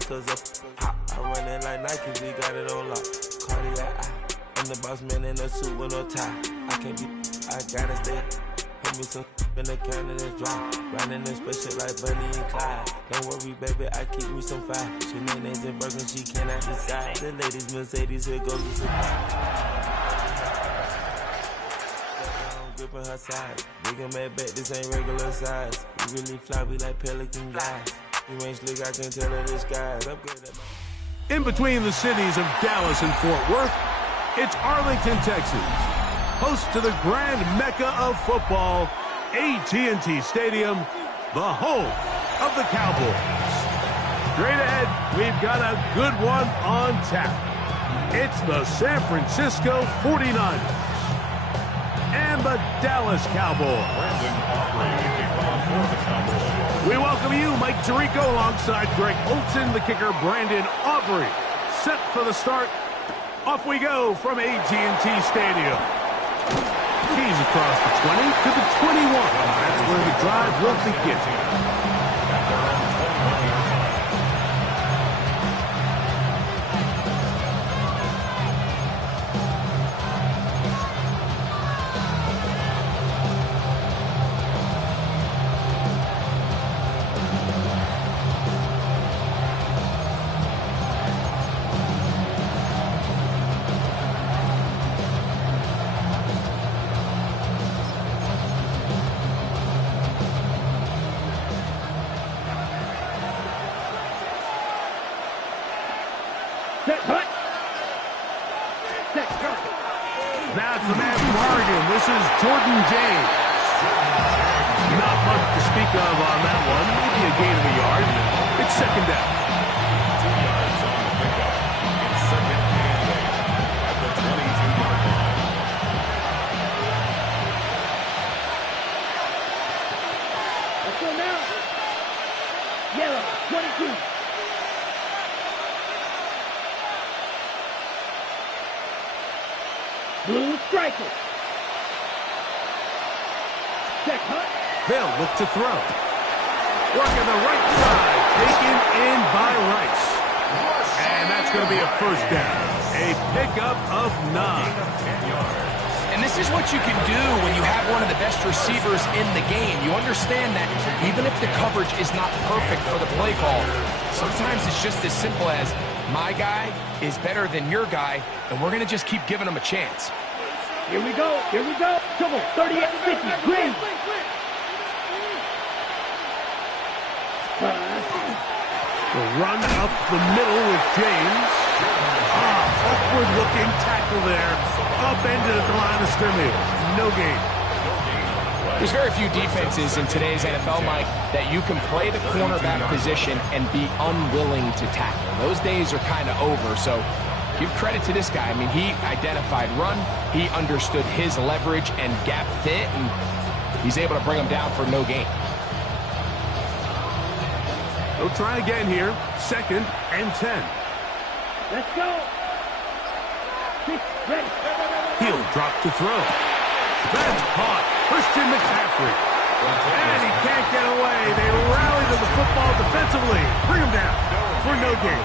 diamonds cause I run it like Nike, we got it on lock. Cardiac, I'm the boss man in a suit with no tie. I can't be, I gotta stay. Put me some in the can and it's dry. Riding this special like Bunny and Clyde. Don't worry, baby, I keep me some fire. She names and broken, she cannot decide. The ladies, Mercedes, here goes the surprise. Gripping her side. Nigga mad back, this ain't regular size. We really fly, we like pelican guys. You ain't slick, I can tell her the skies. I'm good at my... In between the cities of Dallas and Fort Worth, it's Arlington, Texas. Host to the grand mecca of football, AT&T Stadium, the home of the Cowboys. Straight ahead, we've got a good one on tap. It's the San Francisco 49ers and the Dallas Cowboys. We welcome you, Mike Tirico, alongside Greg Olson, the kicker, Brandon Aubrey. Set for the start. Off we go from AT&T Stadium. Keys across the 20 to the 21. That's where the drive will begin. Now it's the man from Oregon. This is Jordan James. Not much to speak of on that one. Maybe a gain of a yard. It's second down. 2 yards on the pickup. It's second and 8 at the 22-yard line. Let's go now. Yellow, 22. Blue striker. Check hunt. They'll look to throw. Working the right side. Taken in by Rice. And that's going to be a first down. A pickup of 9. And this is what you can do when you have one of the best receivers in the game. You understand that even if the coverage is not perfect for the play call, sometimes it's just as simple as my guy is better than your guy, and we're going to just keep giving him a chance. Here we go. Here we go. Come on. 38-50. Green. The run up the middle with James. Awkward-looking tackle there. Upended at the line of scrimmage. No gain. There's very few defenses in today's NFL, Mike, that you can play the cornerback position and be unwilling to tackle. Those days are kind of over, so give credit to this guy. I mean, he identified run, he understood his leverage and gap fit, and he's able to bring him down for no gain. They'll try again here. Second and 10. Let's go. Ready. He'll drop to throw. That's caught. Christian McCaffrey. And he can't get away. They rally to the football defensively. Bring him down for no gain.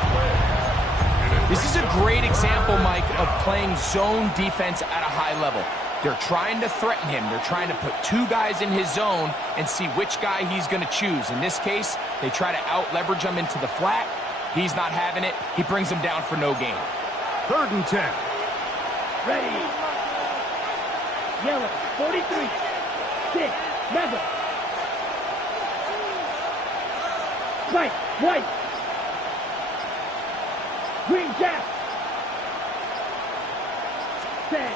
This is a great example, Mike, of playing zone defense at a high level. They're trying to threaten him. They're trying to put 2 guys in his zone and see which guy he's going to choose. In this case, they try to out-leverage him into the flat. He's not having it. He brings him down for no gain. Third and 10. Ready. Yellow, 43. 6. Level. White. Green jack. Set.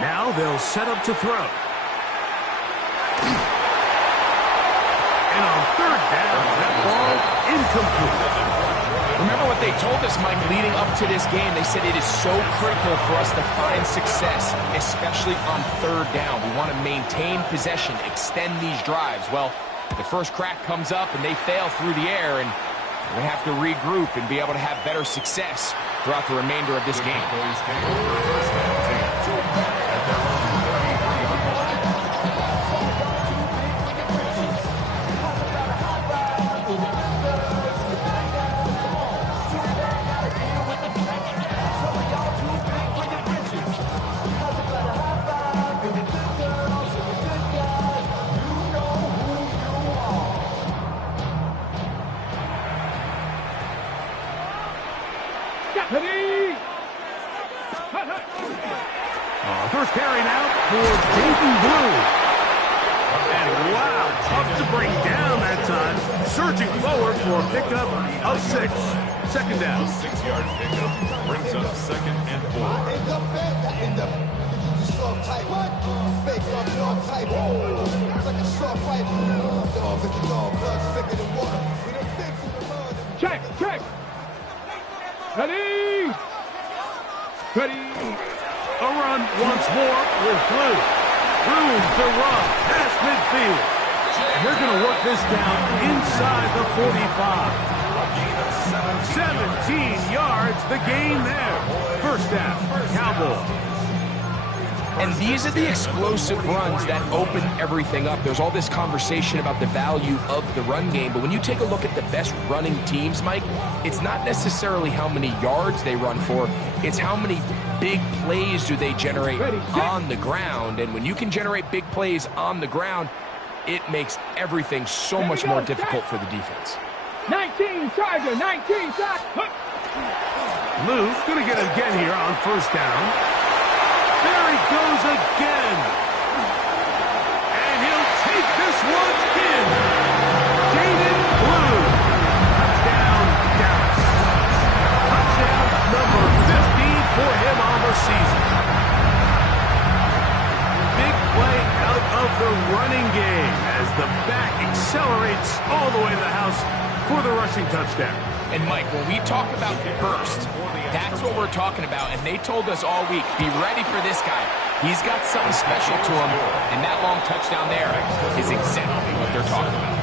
Now they'll set up to throw. And on third down, that ball incomplete. Remember what they told us, Mike, leading up to this game. They said it is so critical for us to find success, especially on third down. We want to maintain possession, extend these drives. Well, the first crack comes up and they fail through the air, and we're going to have to regroup and be able to have better success throughout the remainder of this game. First carry now for Dayton Blue. And wow, tough to bring down that time. Surging forward for a pickup of 6. Second down. 6-yard pickup brings up 2nd and 4. Check, check. Ready. Ready. A run once more with Blue. Room to run past midfield. And they're going to work this down inside the 45. 17 yards, the gain there. First down, Cowboys. And these are the explosive runs that open everything up. There's all this conversation about the value of the run game, but when you take a look at the best running teams, Mike, it's not necessarily how many yards they run for, it's how many big plays do they generate on the ground. And when you can generate big plays on the ground, it makes everything so much more difficult for the defense. 19 Charger, 19 Charger. Lou's going to get it again here on first down. There he goes again. And he'll take this one in. Dayton Blue. Touchdown, Dallas. Touchdown number 15 for him on the season. Big play out of the running game as the back accelerates all the way to the house for the rushing touchdown. And Mike, when we talk about burst, that's what we're talking about. And they told us all week, be ready for this guy. He's got something special to him. And that long touchdown there is exactly what they're talking about.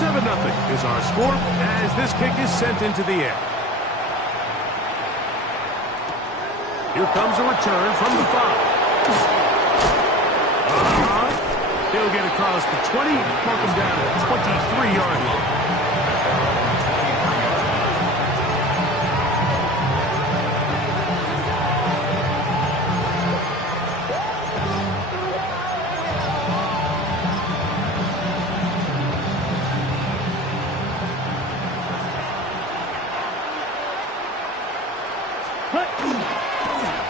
7-0 is our score as this kick is sent into the air. Here comes a return from the 5. He'll get across the 20, mark him down at the 23-yard line.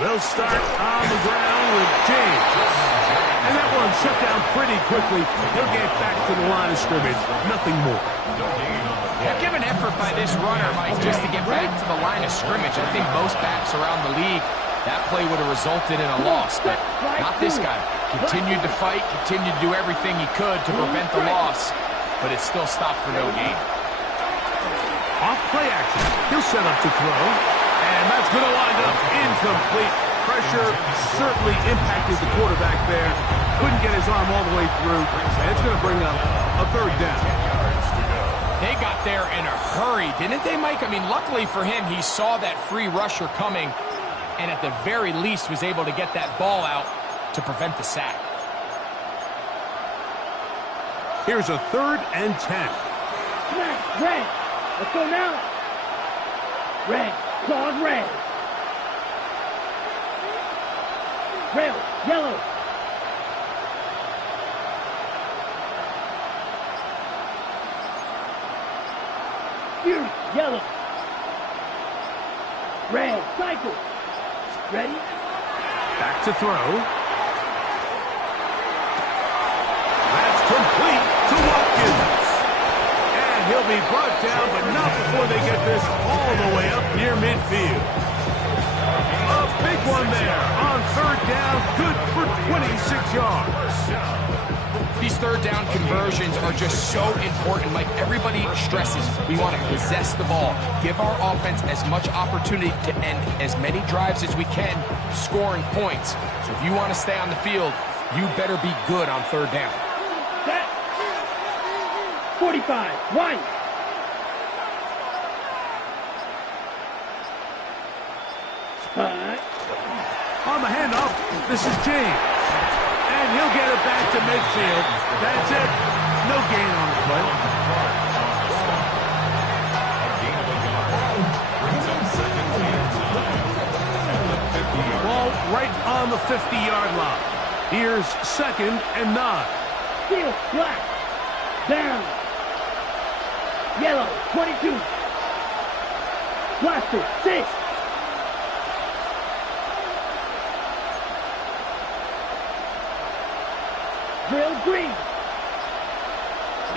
They'll start on the ground with James. And that one shut down pretty quickly. He'll get back to the line of scrimmage. Nothing more. Heck of an effort by this runner, Mike, just to get back to the line of scrimmage. I think most backs around the league, that play would have resulted in a loss, but not this guy. Continued to fight, continued to do everything he could to prevent the loss, but it still stopped for no gain. Off play action. He'll set up to throw. And that's going to wind up incomplete. Pressure certainly impacted the quarterback there. Couldn't get his arm all the way through. And it's going to bring up a third down. They got there in a hurry, didn't they, Mike? I mean, luckily for him, he saw that free rusher coming and at the very least was able to get that ball out to prevent the sack. Here's a 3rd and 10. Red. Let's go now. Red. Claws red. Red. Yellow. Fury. Yellow. Red. Cycle. Ready? Back to throw. That's complete to Watkins. And he'll be brought down, but not before they get this all the way up near midfield. A big one there on 3rd down, good for 26 yards. These 3rd down conversions are just so important. Like everybody stresses, we want to possess the ball, give our offense as much opportunity to end as many drives as we can, scoring points. So if you want to stay on the field, you better be good on 3rd down. Set. 45. One. On the handoff, this is James. And he'll get it back to midfield. That's it. No gain on the play. Ball right on the 50-yard line. Here's 2nd and 9. Field black. Down. Yellow, 22. Blaster, 6. Drill, green.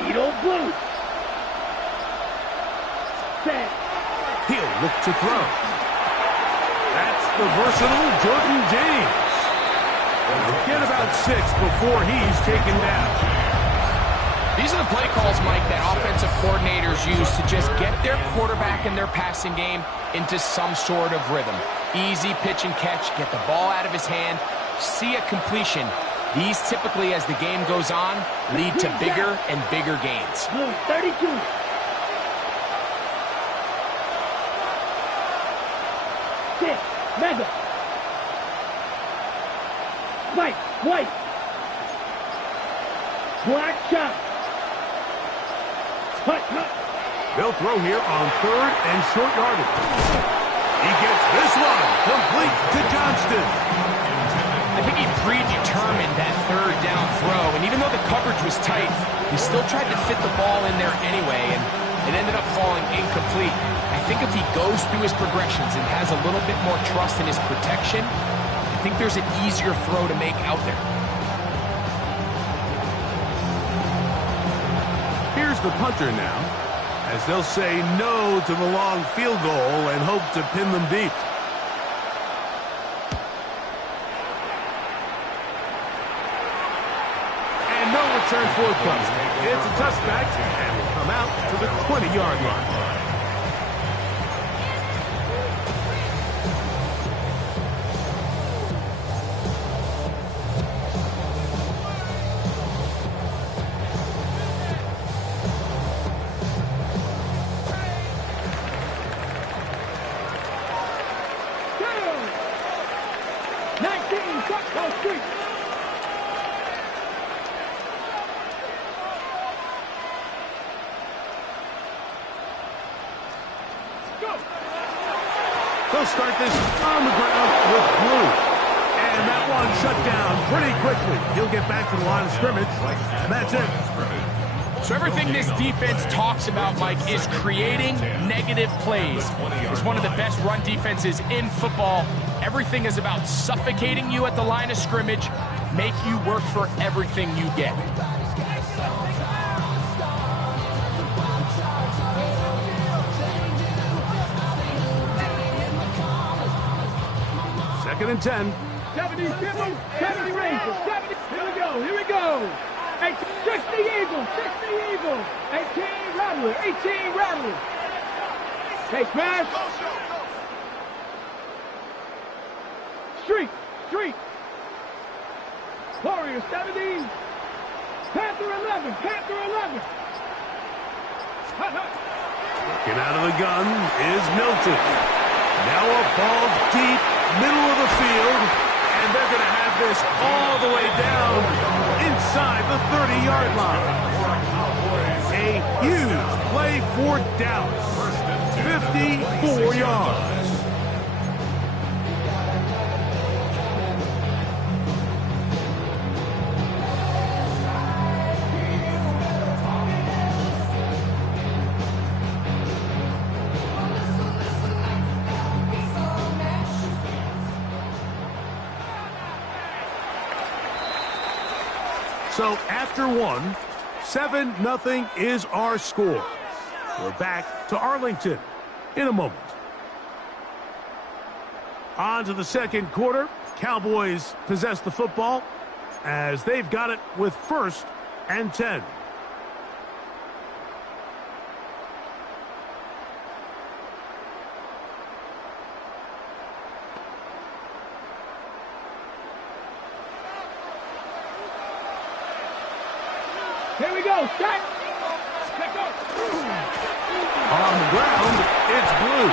Needle, blue. Set. He'll look to throw. That's the versatile Jordan James. He'll get about 6 before he's taken down. These are the play calls, Mike, that offensive coordinators use to just get their quarterback and their passing game into some sort of rhythm. Easy pitch and catch, get the ball out of his hand, see a completion. These typically, as the game goes on, lead to bigger and bigger gains. Blue, 32. Six, mega. Spike, white. Black shot. Hut. They'll throw here on 3rd and short yardage. He gets this one complete to Johnston. I think he predetermined that 3rd down throw, and even though the coverage was tight, he still tried to fit the ball in there anyway, and it ended up falling incomplete. I think if he goes through his progressions and has a little bit more trust in his protection, I think there's an easier throw to make out there. Here's the punter now, as they'll say no to the long field goal and hope to pin them deep. And no return forthcoming. It's a touchback and will come out to the 20-yard line. They'll start this on the ground with blue. And that one shut down pretty quickly. He'll get back to the line of scrimmage, and that's it. So everything this defense talks about, Mike, is creating negative plays. It's one of the best run defenses in football. Everything is about suffocating you at the line of scrimmage, make you work for everything you get. Second and 10. 70 dribble, 70 razor, 70. Here we go. 60 Eagle. 18 Rattler. Hey, Crash. Street. Warrior 70. Panther 11. Looking out of the gun is Milton. Now a ball deep, middle of the field, and they're going to have this all the way down inside the 30-yard line. A huge play for Dallas. 54 yards. So after one, 7-0 is our score. We're back to Arlington in a moment. On to the second quarter. Cowboys possess the football as they've got it with 1st and 10. Here we go. Start. On the ground, it's blue.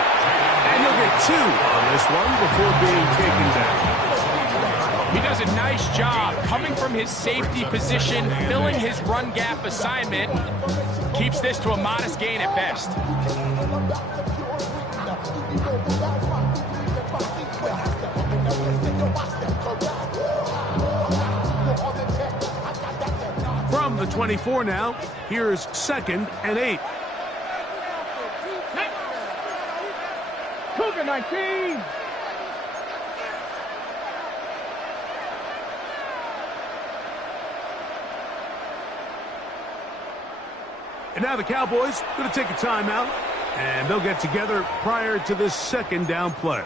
And he'll get 2 on this one before being taken down. He does a nice job coming from his safety position, filling his run gap assignment. Keeps this to a modest gain at best. From the 24 now, here's 2nd and 8. Cougar 19. And now the Cowboys going to take a timeout, and they'll get together prior to this second down play.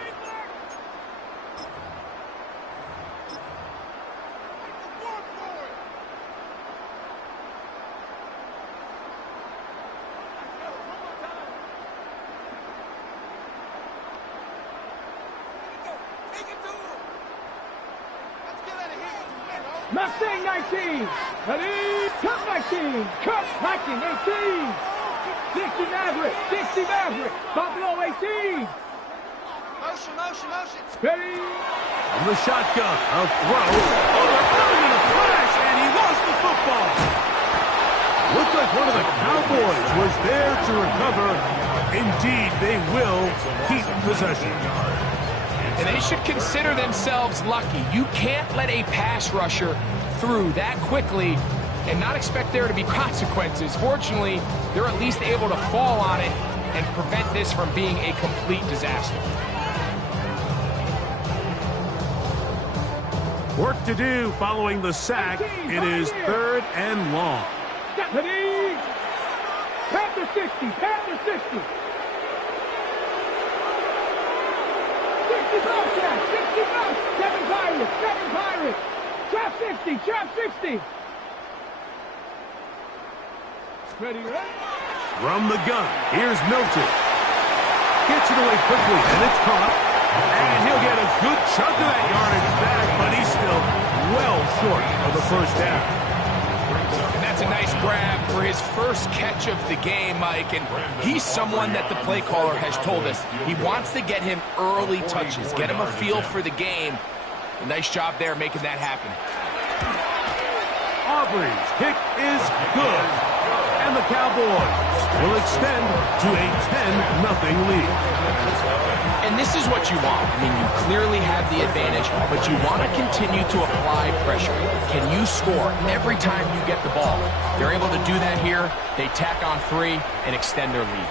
Mustang 19. Ready? Cup 19. Cup 19. 18. 60 Maverick. 60 Maverick. Buffalo 18. Motion. Ready? From the shotgun, a throw. Oh, they're running in a flash, and he lost the football. Looked like one of the Cowboys was there to recover. Indeed, they will keep possession. And they should consider themselves lucky. You can't let a pass rusher through that quickly and not expect there to be consequences. Fortunately, they're at least able to fall on it and prevent this from being a complete disaster. Work to do following the sack. It is 3rd and long. Ready? Panther 60. Panther 60. 60 Bobcat. 60 Bobcat. 7 Pirates. 7 Pirates. Trap 60. Trap 60. Ready, ready? From the gun, here's Milton. Gets it away quickly, and it's caught. And he'll get a good chunk of that yardage back, but he's still well short of the first down. And that's a nice grab for his first catch of the game, Mike. And he's someone that the play caller has told us he wants to get him early touches, get him a feel for the game. A nice job there making that happen. Aubrey's kick is good. And the Cowboys will extend to a 10-0 lead. And this is what you want. I mean, you clearly have the advantage, but you want to continue to apply pressure. Can you score every time you get the ball? They're able to do that here. They tack on 3 and extend their lead.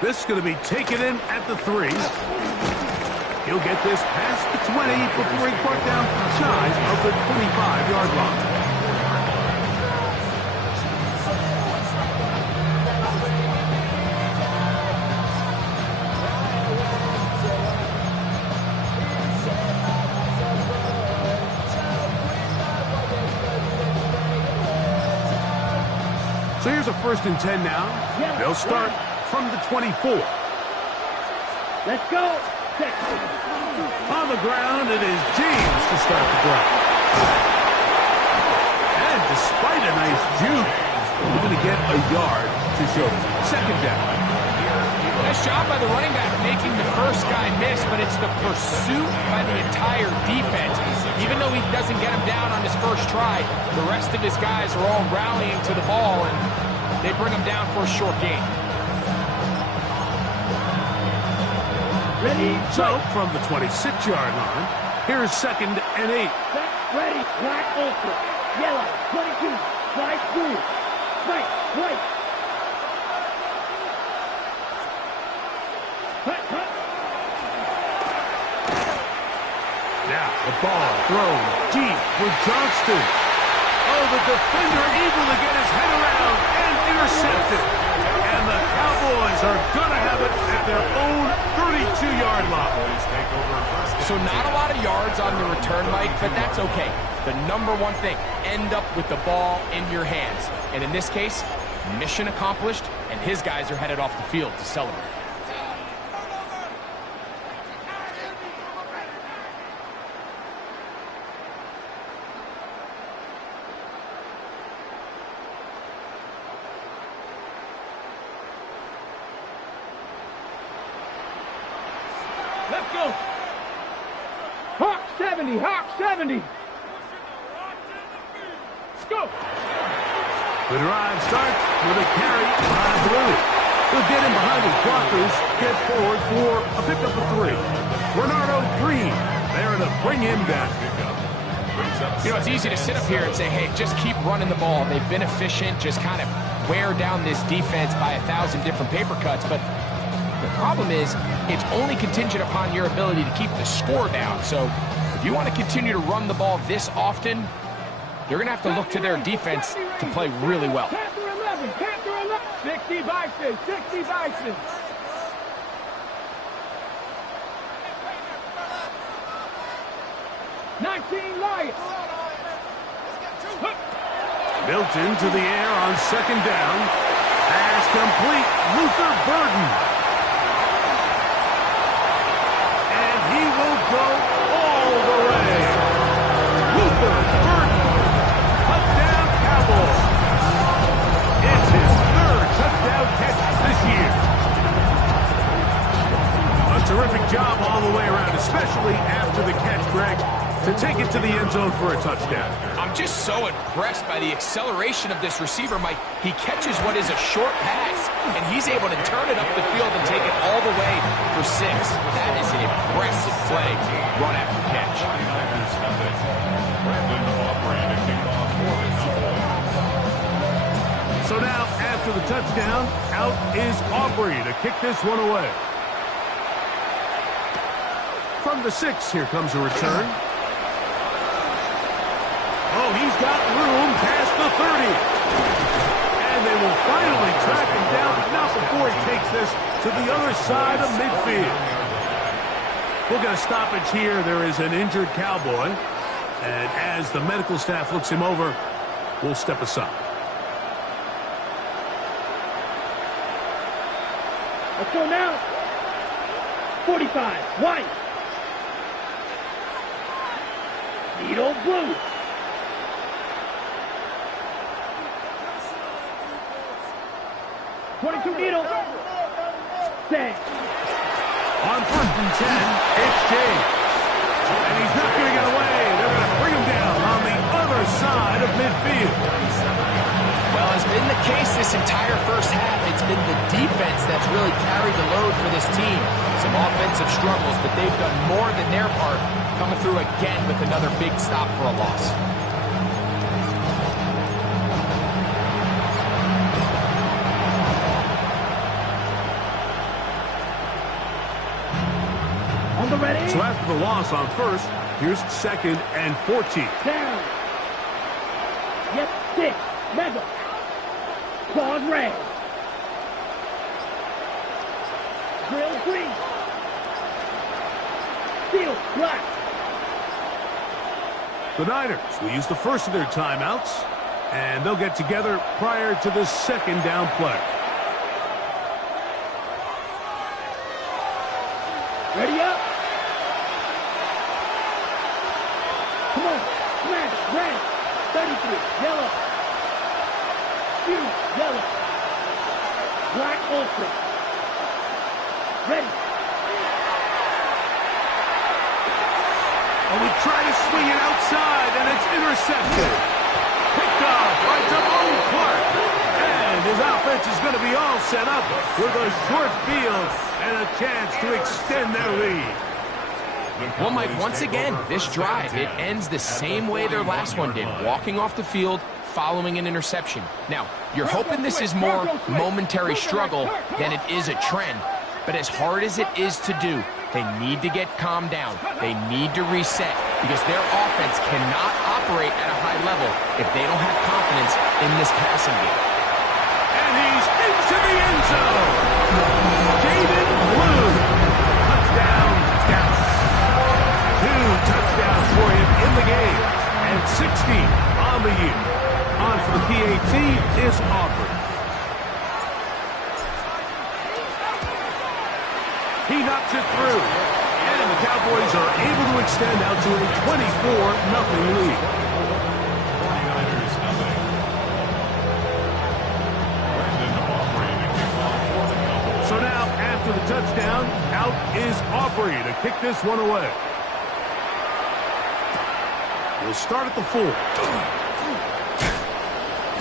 This is going to be taken in at the 3. He'll get this past the 20 before he's brought down shy of the 25-yard line. So here's a 1st and 10 now. They'll start from the 24. Let's go. On the ground, it is James to start the drive. And despite a nice juke, we're going to get a yard to show 2nd down. Nice job by the running back making the first guy miss, but it's the pursuit by the entire defense. Even though he doesn't get him down on his first try, the rest of his guys are all rallying to the ball, and they bring him down for a short gain. Ready? So, from the 26-yard line, here's 2nd and 8. Ready. Black ultra. Yellow. 22. Slide through. Right. Right. Cut. Now, the ball thrown deep for Johnston. Oh, the defender able to get his head around and intercepted. And the Cowboys are going to have it at their own 32-yard line. So not a lot of yards on the return, Mike, but that's okay. The number one thing, end up with the ball in your hands. And in this case, mission accomplished, and his guys are headed off the field to celebrate. Let's go. Hawk 70. Hawk 70. Go. The drive starts with a carry by Blue. He'll get him behind his blockers, get forward for a pickup of 3. Bernardo Green there to bring him down. You know, it's easy to sit up here and say, hey, just keep running the ball. They've been efficient, just kind of wear down this defense by 1,000 different paper cuts. But The problem is, it's only contingent upon your ability to keep the score down. So if you want to continue to run the ball this often, they're going to have to look to their defense to play really well. 60 Bison, 60 Bison. Lions. Built into the air on second down. Pass complete. Luther Burden. And he will go all the way. Luther Burden. Touchdown Cowboys. It's his third touchdown catch this year. A terrific job all the way around, especially after the catch, Greg, to take it to the end zone for a touchdown. I'm just so impressed by the acceleration of this receiver, Mike. He catches what is a short pass, and he's able to turn it up the field and take it all the way for 6. That is an impressive play, run after catch. So now, after the touchdown, out is Aubrey to kick this one away. From the 6, here comes a return. Oh, he's got room past the 30. And they will finally track him down, but not before he takes this to the other side of midfield. We'll get a stoppage here. There is an injured Cowboy. And as the medical staff looks him over, we'll step aside. Let's go now. 45, white. Needle blue. Needle. 10. On 1st and 10, it's James. And he's not going to get away. They're going to bring him down on the other side of midfield. Well, as been the case this entire first half, it's been the defense that's really carried the load for this team. Some offensive struggles, but they've done more than their part, coming through again with another big stop for a loss. So after the loss on 1st, here's 2nd and 14. Down. Yep, 6. Mega. Claws red. Grill green. Steel black. The Niners will use the first of their timeouts, and they'll get together prior to the 2nd down play. Ready up. Come on. Smash. Red. 33. Yellow. Huge. Yellow. Black ultra. Ready. Oh, we try to swing it outside, and it's intercepted. Picked off by Damone Clark. And his offense is going to be all set up with a short field and a chance to extend their lead. Well, Mike, once again, this drive, it ends the same way their last one did, walking off the field, following an interception. Now, you're hoping this is more momentary struggle than it is a trend, but as hard as it is to do, they need to get calmed down. They need to reset because their offense cannot operate at a high level if they don't have confidence in this passing game. And he's into the end zone. Jaden Blue. Touchdown, Dallas. 2 touchdowns for him in the game. And 16 on the year. On for the PAT is Aubrey. He knocks it through. And the Cowboys are able to extend out to a 24-0 lead. So now, after the touchdown, out is Aubrey to kick this one away. We'll start at the 4.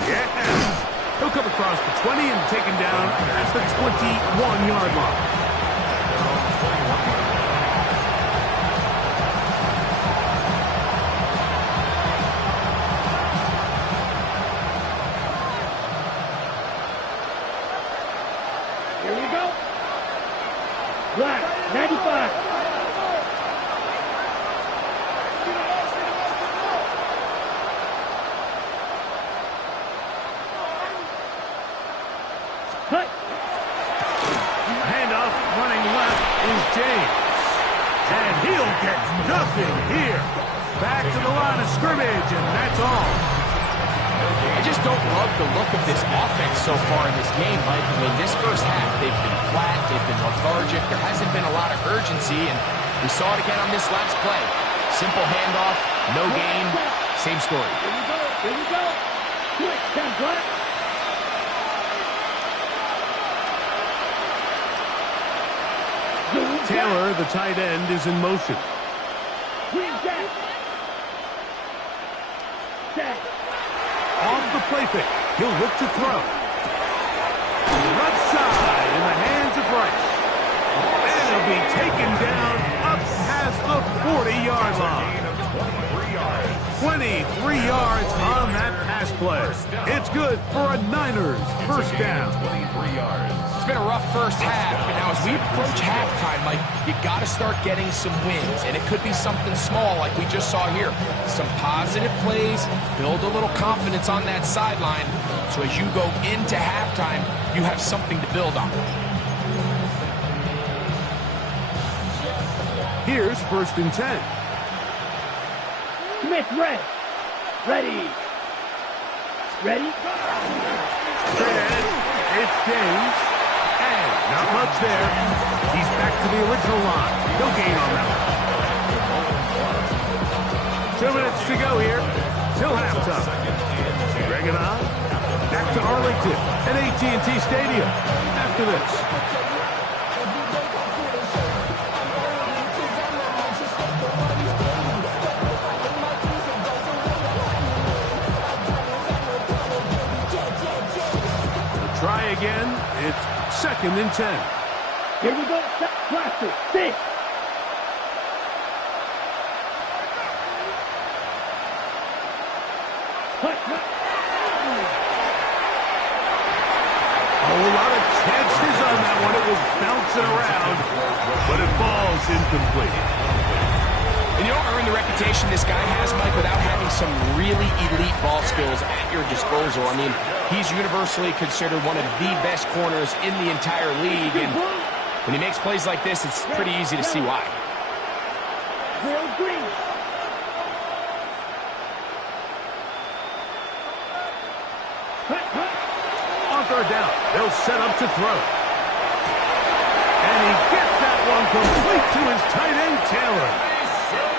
Yeah. He'll come across the 20 and taken down at the 21-yard line. Black, 95. Cut. Handoff running left is James. And he'll get nothing here. Back to the line of scrimmage, and that's all. I just don't love the look of this offense so far in this game, Mike. I mean, this first half, they've been flat, they've been lethargic. There hasn't been a lot of urgency, and we saw it again on this last play. Simple handoff, no gain, same story. Here we go. Here we go. Quick, 10 black. Taylor, the tight end, is in motion. Green jack. Jack. Off the play fake. He'll look to throw. Left side in the hands of Rice. And he'll be taken down up past the 40-yard line. 23 yards on that pass play. It's good for a Niners first down. It's been a rough first half, but now as we approach halftime, Mike, you got to start getting some wins, and it could be something small like we just saw here. Some positive plays, build a little confidence on that sideline, so as you go into halftime, you have something to build on. Here's 1st and 10. Smith, red. Ready. Ready? And it's James. And not much there. He's back to the original line. No gain on that one. 2 minutes to go here. Till halftime. Bring it on. Back to Arlington at AT&T Stadium. After this. Try again. It's 2nd and 10. Here we go. Blaster. 6. A lot of chances on that one. It was bouncing around, but it falls incomplete. And you don't earn the reputation this guy has, Mike, without having some really elite ball skills at your disposal. I mean, he's universally considered one of the best corners in the entire league, and when he makes plays like this, it's pretty easy to see why. Green. On 3rd down, they'll set up to throw. And he gets that one complete to his tight end, Taylor.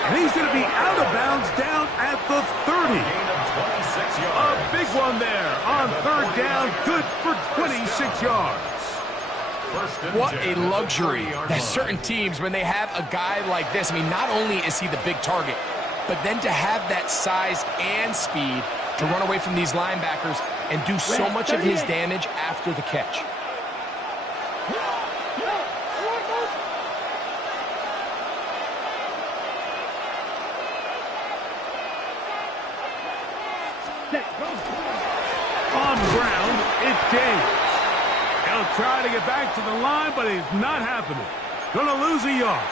And he's going to be out of bounds down at the 30. A big one there on 3rd down, good for 26 yards. What a luxury that certain teams, when they have a guy like this, I mean, not only is he the big target, but then to have that size and speed to run away from these linebackers and do so much of his damage after the catch. On the ground, it's James. He'll try to get back to the line, but it's not happening. Gonna lose a yard.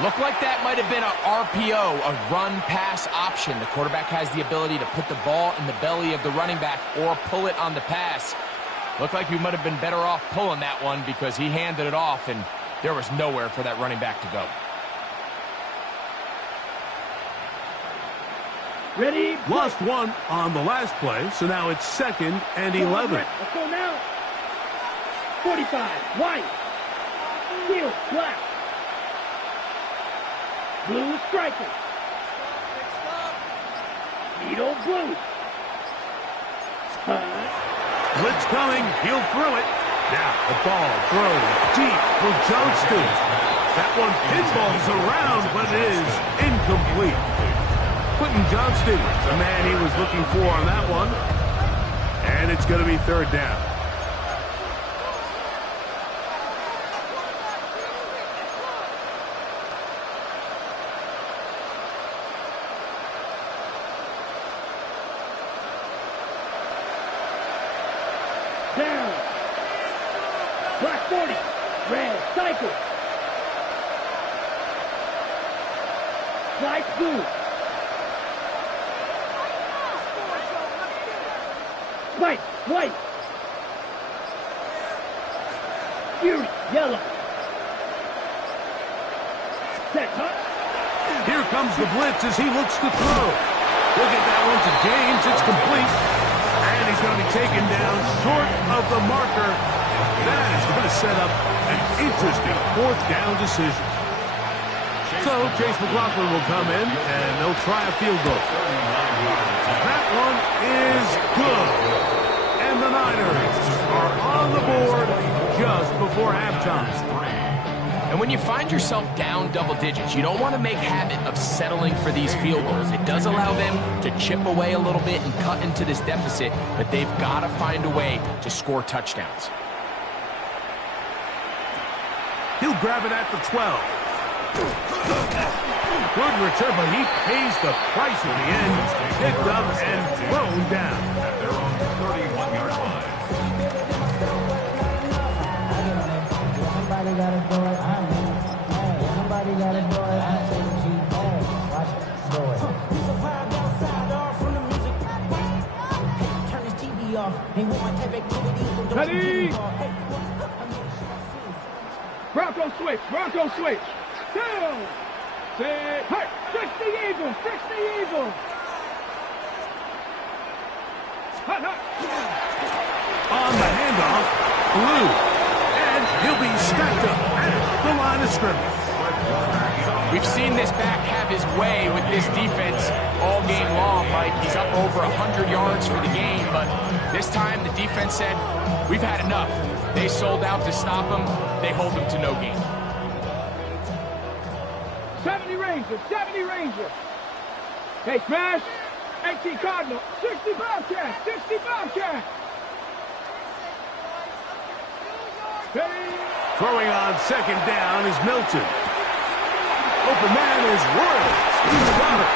Looked like that might have been an RPO, a run-pass option. The quarterback has the ability to put the ball in the belly of the running back or pull it on the pass. Looked like we might have been better off pulling that one because he handed it off, and there was nowhere for that running back to go. Ready? Lost one on the last play, so now it's 2nd and 11. Let's go now. 45, white. Steel, black. Blue striker. Needle blue. Blitz coming. He'll throw it. Now the ball thrown deep for Johnston. That one pinballs around, but it is incomplete. Quentin Johnston, the man he was looking for on that one. And it's going to be 3rd down. Down. Black 40. Red, cycle. Light blue. White, white. Fury, yellow. Set, huh? Here comes the blitz as he looks to throw. Look at that one to James. It's complete. And he's going to be taken down short of the marker. That is going to set up an interesting fourth down decision. So Chase McLaughlin will come in, and they'll try a field goal. That one is good. And the Niners are on the board just before halftime. And when you find yourself down double digits, you don't want to make habit of settling for these field goals. It does allow them to chip away a little bit and cut into this deficit, but they've got to find a way to score touchdowns. He'll grab it at the 12. Good return, but he pays the price in the end. Picked up and thrown down. At their own 31-yard line. Somebody got to do it. Somebody got to do it. Watch it. Do it. He's a vibe outside, all from the music. Turn his TV off. They want my type activity. Ready? Bronco switch, Bronco switch. Down. Set, hut. Fix the Eagles, fix the Eagles. Hut, hut. On the handoff, Blue. And he'll be stacked up at the line of scrimmage. We've seen this back have his way with this defense all game long, Mike. He's up over 100 yards for the game, but this time the defense said, we've had enough. They sold out to stop him. They hold him to no gain. 70 Rangers, 70 Rangers. Hey, smash. 18 Cardinal, 60 Bobcat, 60 Bobcat. Hey. Throwing on second down is Milton. Open man is Royals. He's got it.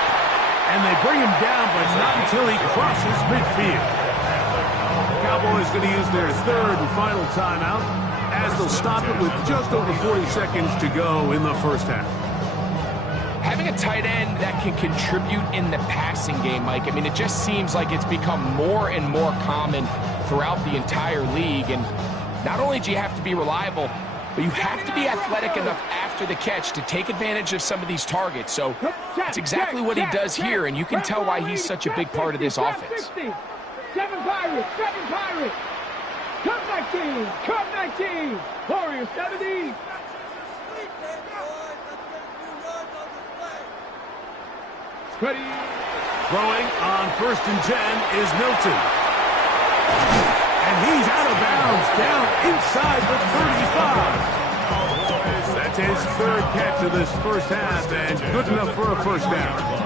And they bring him down, but not until he crosses midfield. Cowboys going to use their third and final timeout as they'll stop it with just over 40 seconds to go in the first half. Having a tight end that can contribute in the passing game, Mike, I mean, it just seems like it's become more and more common throughout the entire league. And not only do you have to be reliable, but you have to be athletic enough after the catch to take advantage of some of these targets. So it's exactly what he does here, and you can tell why he's such a big part of this offense. 7 Pirates, 7 Pirates. Cut 19, cut 19. Warriors 70. Ready. Throwing on 1st and 10 is Milton. And he's out of bounds, down inside the 35. That's his third catch of this first half, and good enough for a first down.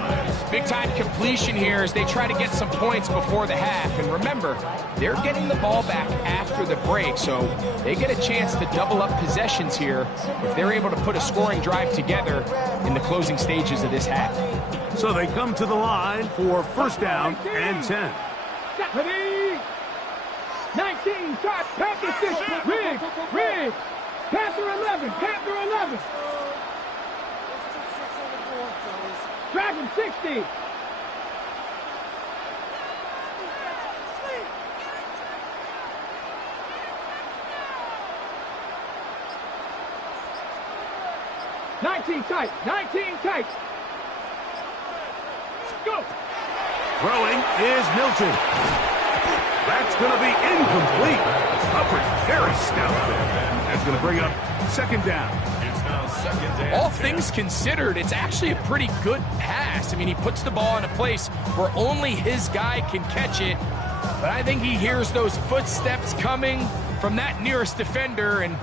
Big-time completion here as they try to get some points before the half. And remember, they're getting the ball back after the break, so they get a chance to double up possessions here if they're able to put a scoring drive together in the closing stages of this half. So they come to the line for first down and 10. Ready. 19, shot, Panther 6, Riggs, Panther 11, Panther 11. Dragon 60. Nineteen tight. Go. Throwing is Milton. That's going to be incomplete. Coverage very stout there. That's going to bring up second down. It's now second down. All things considered, it's actually a pretty good pass. I mean, he puts the ball in a place where only his guy can catch it. But I think he hears those footsteps coming from that nearest defender, and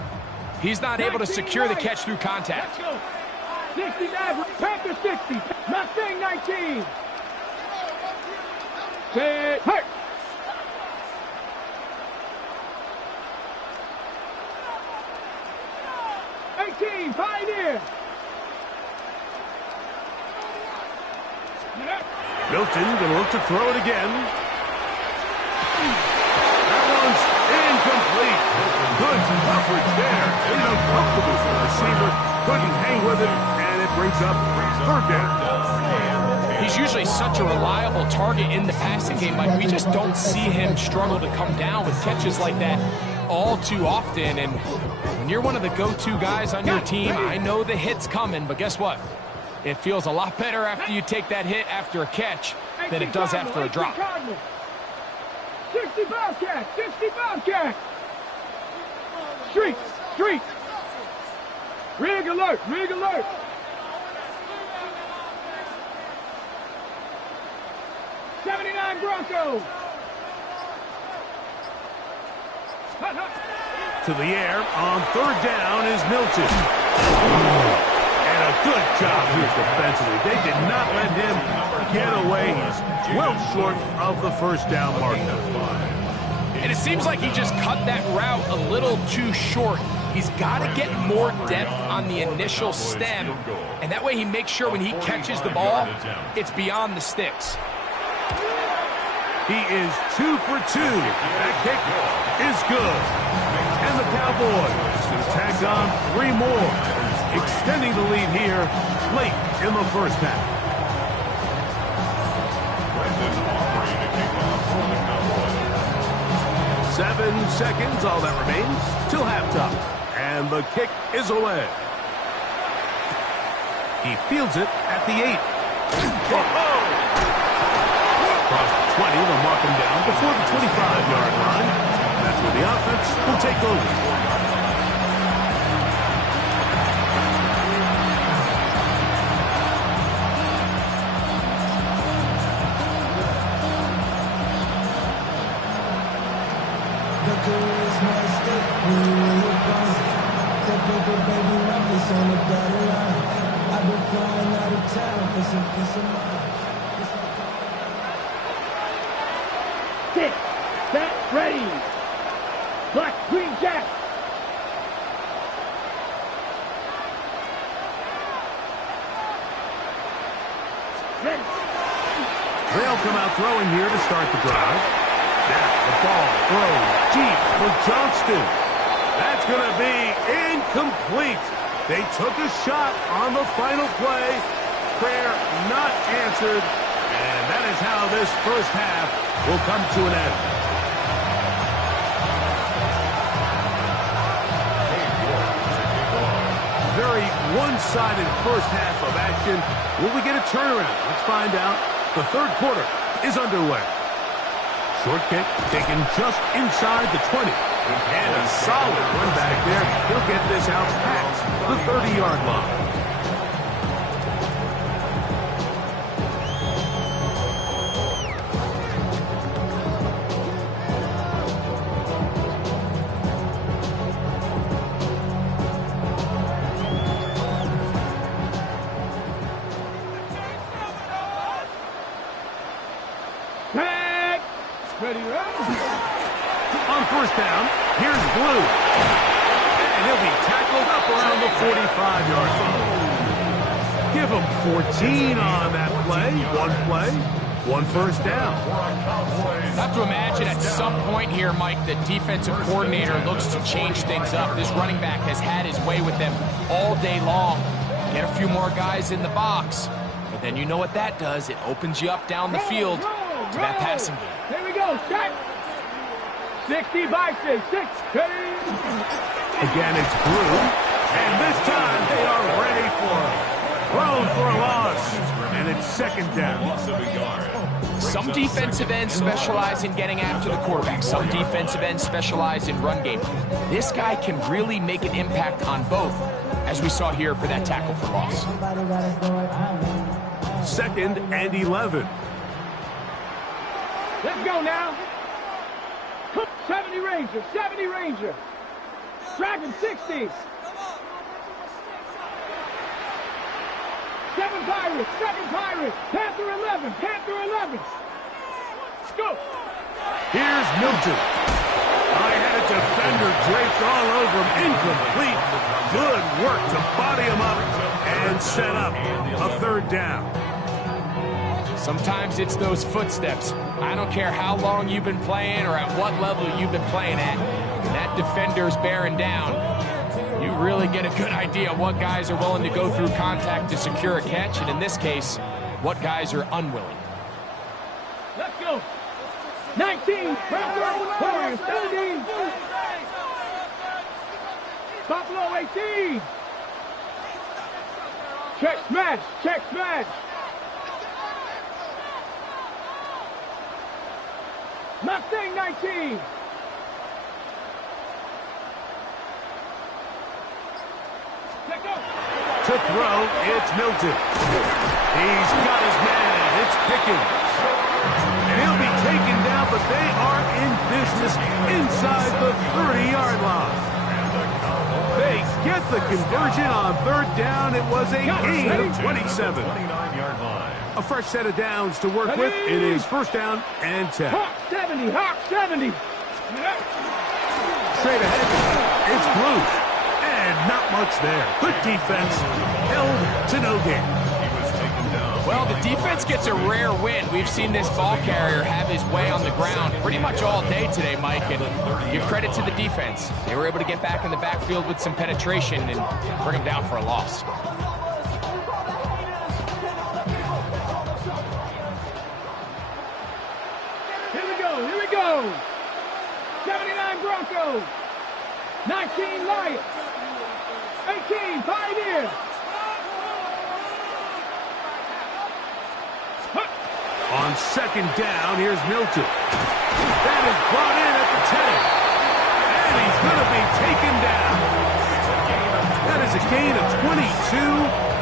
he's not able to secure the catch through contact. 60 Maverick, Panther 60, Mustang 19. Set, hurt. Pioneer. Milton going to look to throw it again. That one's incomplete. Good coverage there in the comfortable for the receiver. Couldn't hang with it, and it brings up third down. He's usually such a reliable target in the passing game, Mike. We just don't see him struggle to come down with catches like that all too often. And when you're one of the go-to guys on your team, I know the hit's coming, but guess what? It feels a lot better after you take that hit after a catch than it does after a drop. 65 catch, 65 catch. Street, street. Rig alert, rig alert. '79 Broncos. To the air on third down is Milton. And a good job here defensively. They did not let him get away. He's well short of the first down marker. And it seems like he just cut that route a little too short. He's got to get more depth on the initial stem, and that way he makes sure when he catches the ball, it's beyond the sticks. He is 2 for 2. That kick is good. And the Cowboys tack on 3 more, extending the lead here late in the first half. 7 seconds, all that remains, till halftime. And the kick is away. He fields it at the 8. Across the 20, they'll mark him down before the 25-yard line. That's where the offense will take over. Sit, set, ready. Black, green, jack. Ready. They'll come out throwing here to start the drive. Now the ball throws deep for Johnston. That's going to be incomplete. They took a shot on the final play. Prayer not answered. And that is how this first half will come to an end. Very one-sided first half of action. Will we get a turnaround? Let's find out. The third quarter is underway. Short kick taken just inside the 20. And a solid run back there. He'll get this out past the 30-yard line. On first down, here's Blue. And he'll be tackled up around the 45-yard line. Give him 14 on that play, one first down. I have to imagine at some point here, Mike, the defensive coordinator looks to change things up. This running back has had his way with them all day long. Get a few more guys in the box. But then you know what that does. It opens you up down the field to that passing game. Here we go, set. 60 by 6, 6, ready. Again, it's Blue. And this time they are ready for it. Thrown for a loss. And it's second down. Some defensive ends specialize in getting after the quarterback. Some defensive ends specialize in run game. This guy can really make an impact on both, as we saw here for that tackle for loss. 2nd and 11. Let's go now. 70 Ranger, 70 Ranger. Dragon 60. 7 Pirates, 7 Pirates. Panther 11, Panther 11. Let's go. Here's Milton. I had a defender draped all over him. Incomplete. Good work to body him up and set up a third down. Sometimes it's those footsteps. I don't care how long you've been playing or at what level you've been playing at. When that defender's bearing down, You really get a good idea what guys are willing to go through contact to secure a catch, and in this case, what guys are unwilling. Let's go. 19. Warriors 17. Buffalo 18. Check smash. Check smash. Mustang 19. To throw, it's Milton. He's got his man. It's Pickens. And he'll be taken down, but they are in business inside the 30-yard line. They get the conversion on third down. It was a gain of 27. 29-yard line. A fresh set of downs to work with. It is first down and 10. Hawk 70. Hawk 70. Straight ahead, it's Blue. And not much there. Good defense, held to no gain. He was taken down. Well, the defense gets a rare win. We've seen this ball carrier have his way on the ground pretty much all day today, Mike, and give credit to the defense. They were able to get back in the backfield with some penetration and bring them down for a loss. Here we go. Here we go. 79 Broncos. 19 Lions. 18 Pioneers. On second down, here's Milton. That is brought in at the 10. And he's going to be taken down. That is a gain of 22,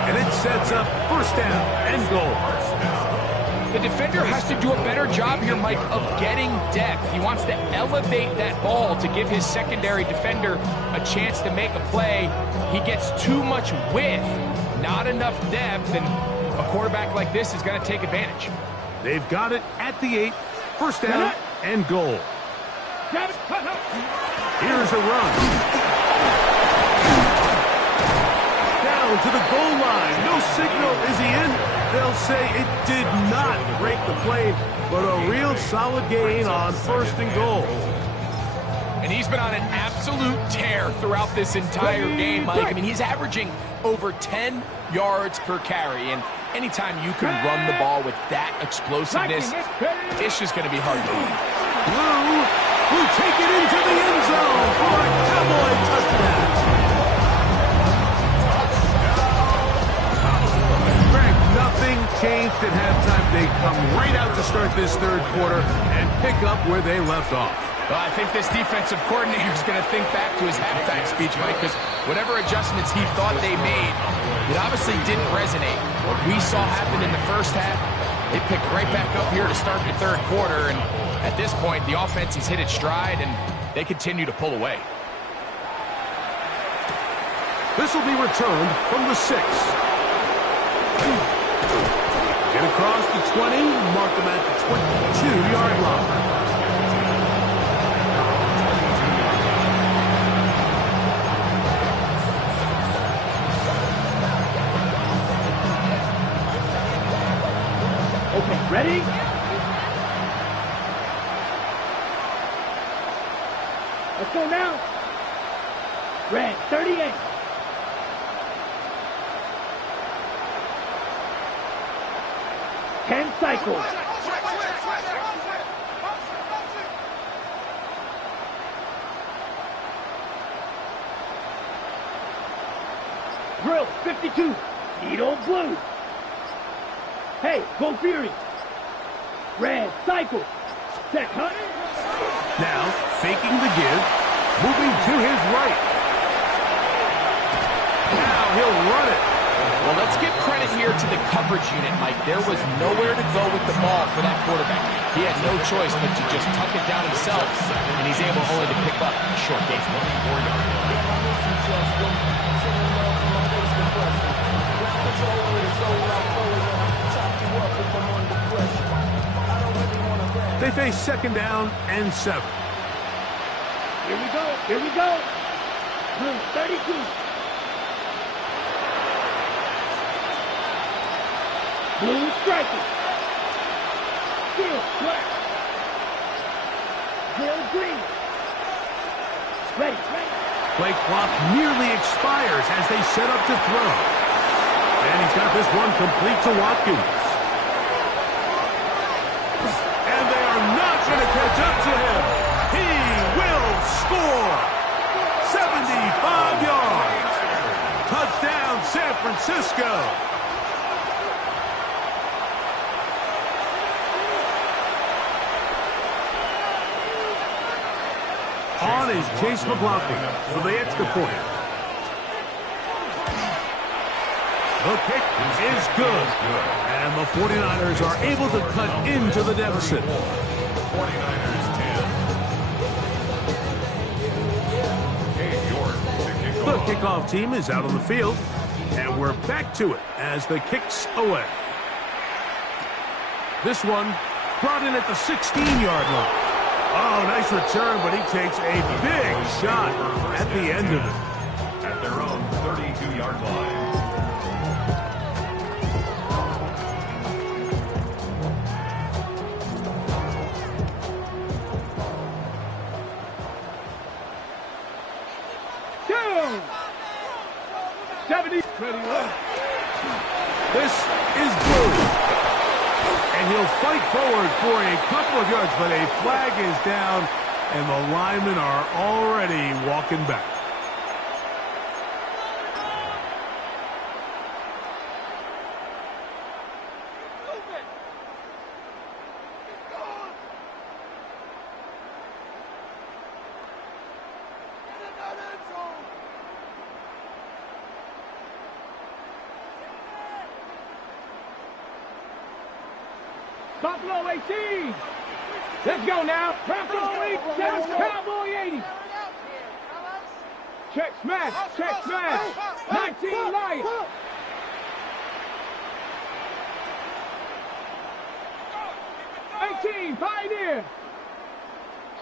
and it sets up first down and goal. The defender has to do a better job here, Mike, of getting depth. He wants to elevate that ball to give his secondary defender a chance to make a play. He gets too much width, not enough depth, and a quarterback like this is going to take advantage. They've got it at the 8, first down and goal. Here's a run. Down to the goal line. No signal. Is he in? They'll say it did not break the plane, but a real solid gain on first and goal. And he's been on an absolute tear throughout this entire game, Mike. I mean, he's averaging over 10 yards per carry, and anytime you can run the ball with that explosiveness, it's just going to be hard to beat. Blue will take it into the end zone for a Cowboy touchdown. Greg, nothing changed at halftime. They come right out to start this third quarter and pick up where they left off. Well, I think this defensive coordinator is going to think back to his halftime speech, Mike, because whatever adjustments he thought they made, it obviously didn't resonate. What we saw happen in the first half, they picked right back up here to start the third quarter, and at this point, the offense has hit its stride, and they continue to pull away. This will be returned from the 6. Get across the 20, mark them at the 22-yard line. Okay, ready? Let's go now. Red 38. Ten cycles. Drill 52. Needle blue. Hey, go Fury. Red cycle. Set hunter. Now, faking the give, moving to his right. Now he'll run it. Well, let's give credit here to the coverage unit, Mike. There was nowhere to go with the ball for that quarterback. He had no choice but to just tuck it down himself, and he's able only to pick up a short gain. They face second down and 7. Here we go. Here we go. Blue 32. Blue striker. Steel black. Bill green. Ready, ready. Play clock nearly expires as they set up to throw. And he's got this one complete to Watkins. And they are not going to catch up to him. He will score. 75 yards. Touchdown, San Francisco. On is Chase McLaughlin for the extra point. The kick is good. And the 49ers are able to cut into the deficit. 49ers 10. The kickoff team is out on the field. And we're back to it as the kick's away. This one brought in at the 16-yard line. Oh, nice return, but he takes a big shot at the end of it. At their own 32-yard line. Down. 70. This is blue. And he'll fight forward for a couple of yards, but a flag is down, and the linemen are already walking back. Buffalo 18. Let's go now. Buffalo 8. That's Cowboy 80. Check smash. Check smash. 19 Lions. 18 Pioneer.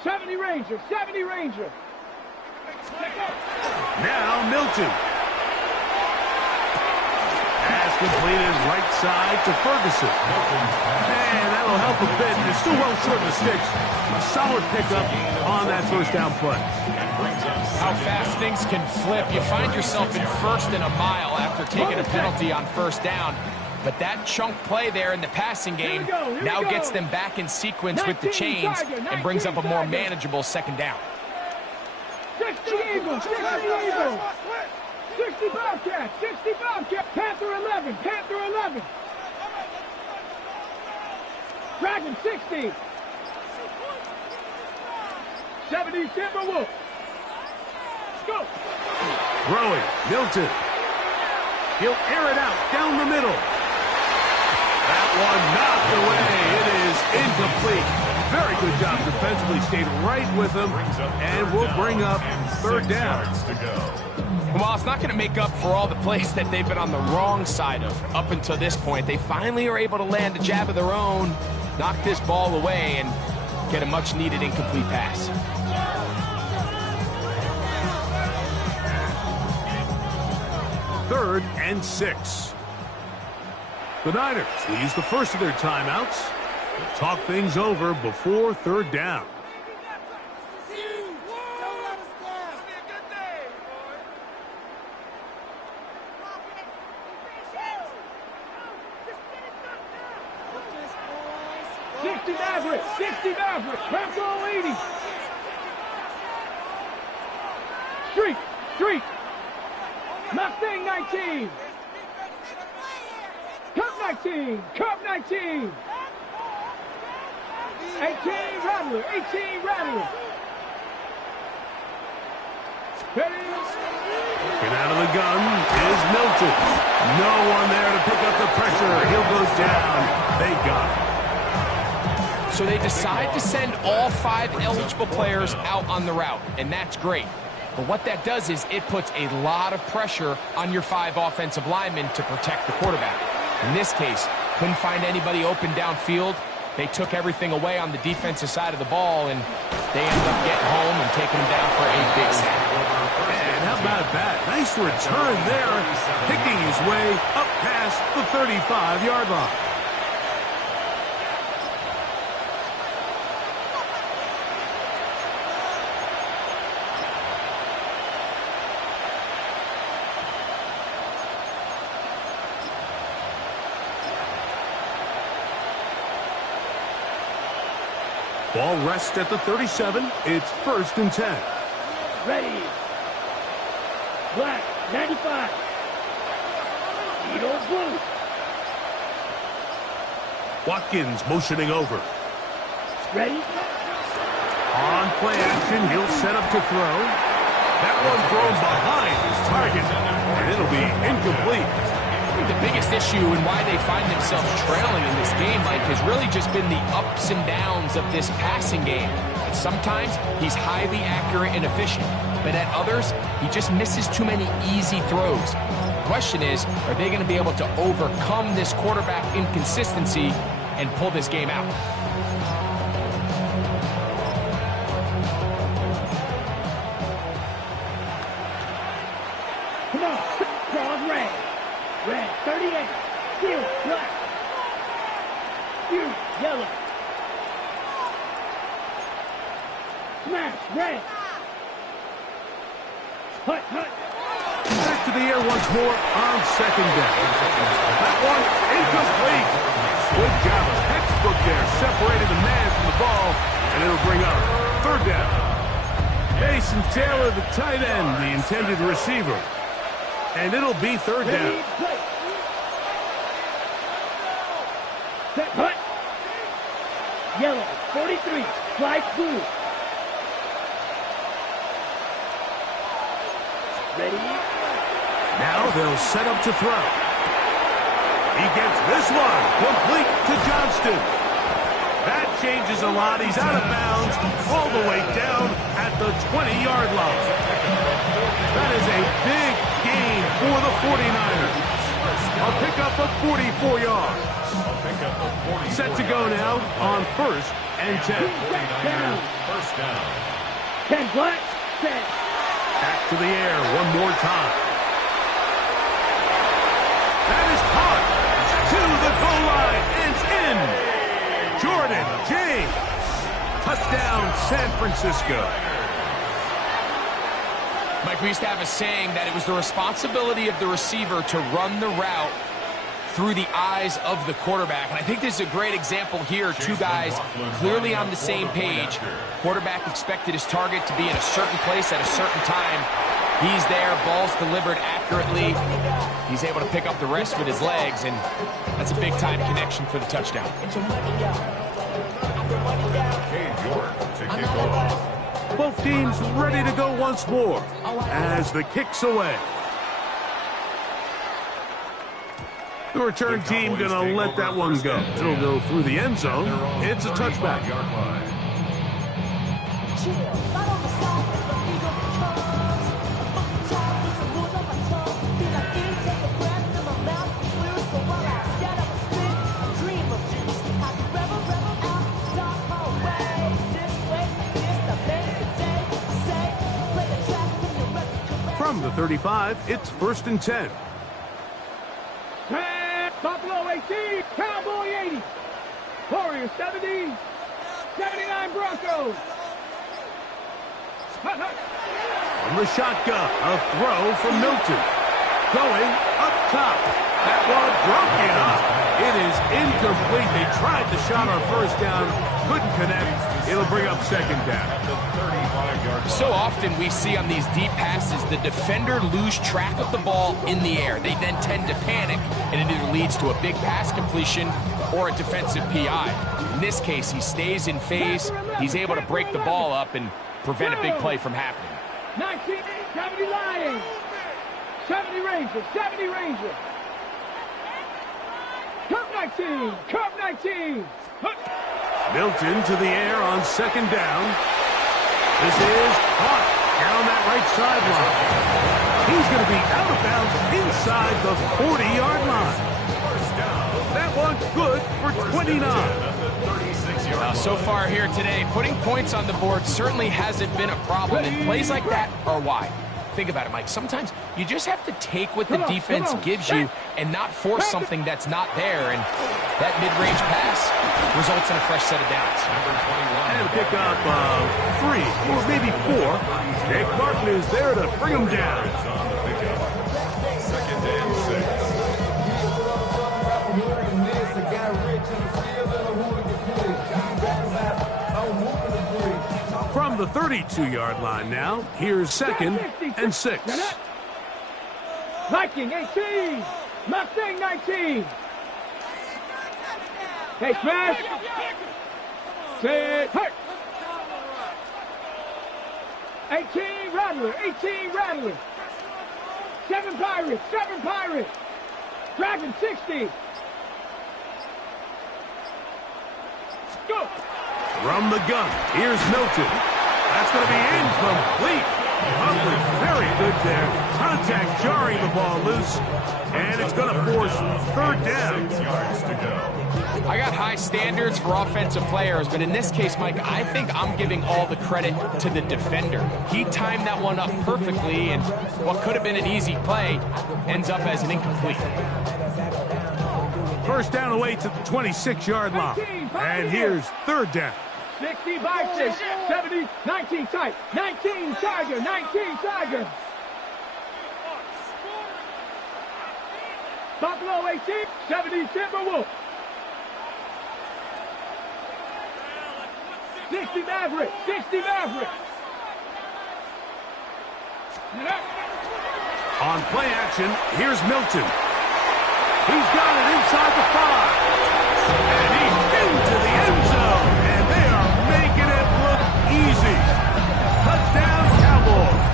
70 Ranger. 70 Ranger. Now Milton. Pass completed right side to Ferguson. And that'll help a bit. They're still well short of the sticks. A solid pickup on that first down play. How fast things can flip. You find yourself in first and a mile after taking a penalty on first down. But that chunk play there in the passing game now gets them back in sequence with the chains and brings up a more manageable second down. 60 Eagles. 60 Eagles. 60 Bobcats, 60 Bobcats, Panther 11, Panther 11. Dragon 60. 70 Timberwolves. Go. Throwing, Milton. He'll air it out down the middle. That one knocked away. It is incomplete. Very good job defensively. Stayed right with him. And will bring up third down. Well, it's not going to make up for all the plays that they've been on the wrong side of up until this point. They finally are able to land a jab of their own, knock this ball away, and get a much-needed incomplete pass. Third and 6. The Niners will use the first of their timeouts to talk things over before third down. Maverick, 60 Maverick, Buffalo 80. Street. Mustang 19. Cup 19. 18 Rattler. Looking out of the gun is Milton. No one there to pick up the pressure. He'll go down. They got him. So they decide to send all 5 eligible players out on the route, and that's great. But what that does is it puts a lot of pressure on your 5 offensive linemen to protect the quarterback. In this case, couldn't find anybody open downfield. They took everything away on the defensive side of the ball, and they ended up getting home and taking them down for a big sack. And how about that? Nice return there, picking his way up past the 35-yard line. Ball rests at the 37. It's 1st and 10. Ready. Black, 95. Eagle blue. Watkins motioning over. Ready. On play action, he'll set up to throw. That one thrown behind his target, and it'll be incomplete. I think the biggest issue and why they find themselves trailing in this game, Mike, has really just been the ups and downs of this passing game. And sometimes he's highly accurate and efficient, but at others, he just misses too many easy throws. The question is, are they going to be able to overcome this quarterback inconsistency and pull this game out? Come on. Cross red. Red, 38. Steel, black. Steel, yellow. Smash, red. Hut, hut. Back to the air once more on 2nd down. That one incomplete. Good job of textbook there, separating the man from the ball, and it'll bring up 3rd down. Mason Taylor, the tight end, the intended receiver. And it'll be 3rd down. Ready, play. Set, hut. Yellow, 43. Flight blue. Ready. Now they'll set up to throw. He gets this one complete to Johnston. That changes a lot. He's out of bounds all the way down at the 20-yard line. That is a big gain for the 49ers. A pickup of 44 yards. Set to go now on 1st and 10. Down. 1st down. 10 black, set. Back to the air one more time. That is caught to the goal line and in. Jordan James. Touchdown, San Francisco. Mike, we used to have a saying that it was the responsibility of the receiver to run the route through the eyes of the quarterback. And I think this is a great example here. Two guys clearly on the same page. Quarterback expected his target to be in a certain place at a certain time. He's there, ball's delivered accurately. He's able to pick up the rest with his legs, and that's a big-time connection for the touchdown. Cade York to kick off. Both teams ready to go once more as the kick's away. The return team going to let that one go. It'll go through the end zone. It's a touchback. From the 35, it's 1st and 10. Buffalo 18, Cowboy 80. Warriors 70, 79 Broncos. From the shotgun, a throw from Milton. Going up top. That one broken up. It is incomplete. They tried the shot on 1st down, couldn't connect. It'll bring up 2nd down. So often we see on these deep passes the defender lose track of the ball in the air. They then tend to panic, and it either leads to a big pass completion or a defensive PI. In this case, he stays in phase. He's able to break the ball up and prevent a big play from happening. 19, 70 Lions, 70 Rangers, 70 Rangers. Curve 19, curve 19. Milton to the air on 2nd down. This is caught down that right sideline. He's going to be out of bounds inside the 40-yard line. That one good for 29. So far here today, putting points on the board certainly hasn't been a problem, and plays like that are why. Think about it, Mike. Sometimes you just have to take what the defense gives you and not force something that's not there, and that mid-range pass results in a fresh set of downs. And a pickup of 3 or maybe 4. Jake Martin is there to bring him down. 2nd and 6. the 32-yard line now. Here's 2nd and 6. Viking 18. Mustang 19. Hey, smash. Set. Hurt. 18 Rattler. 18 Rattler. 7 Pirates. 7 Pirates. Dragon 60. Go. From the gun, here's Milton. That's going to be incomplete. Humphrey, very good there. Contact jarring the ball loose, and it's going to force 3rd down. 6 yards to go. I got high standards for offensive players, but in this case, Mike, I think I'm giving all the credit to the defender. He timed that one up perfectly, and what could have been an easy play ends up as an incomplete. First down away to the 26-yard line. And here's 3rd down. 65, 6, 70, 19 tight, 19 Tiger, 19 Tiger. Buffalo 18, 70 Timberwolf. 60 Maverick, 60 Maverick. On play action, here's Milton. He's got it inside the 5. And he's into the end zone. And they are making it look easy. Touchdown, Cowboys.